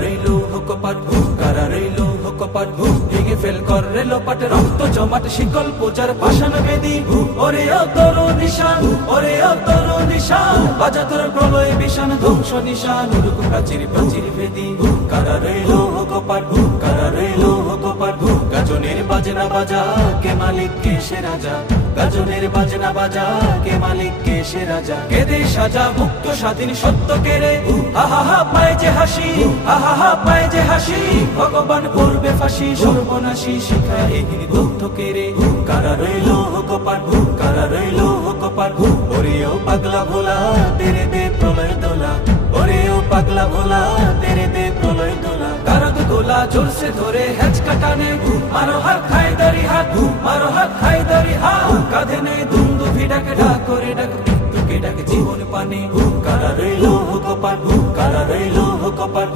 রইলো হুকপাট কারা রইলো হুকপাট ভেঙে ফেল কর রেলোপাট রক্ত জমাট শিকল পূজার পাষাণ বেদী ওরে ও তোর নিশান ওরে ও তোর নিশান বাজা তোর প্রলয় বিশান ধ্বংস নিশান উড়ুক প্রাচীর প্রাচীর বেদী কারা রইলো হুকপাট কারা রইলো হুকপাট গাজনের বাজনা বাজা কে মালিক কে সে রাজা গাজনের বাজনা বাজা কে মালিক কে সে রাজা কেদে সাজা মুক্ত স্বাধীন সত্য কেড়ে আহা হা পায় যে হাসি আহা হা পায় যে হাসি ভগবান করবে ফাঁসি সর্বনাশী শিখায় এগিয়ে তথ্য কেড়ে কারা রইলো হুকপাট কারা রইলো হুকপাট ওরে ও পাগলা ভোলা তেরে দে প্রলয় দোলা ওরে ও পাগলা ভোলা তেরে দে প্রলয় দোলা কারক গোলা জোর সে ধরে হেঁচ কাটানে মারো হাত খাই দারি হাত মারো হাত খাই দারি হাত কাঁধে নেই দুন্দু ভিডাকে ডাক করে ডাক মৃত্যুকে ডাক জীবন পানে কারা রইলো হুকপাট কারা রইলো হুকপাট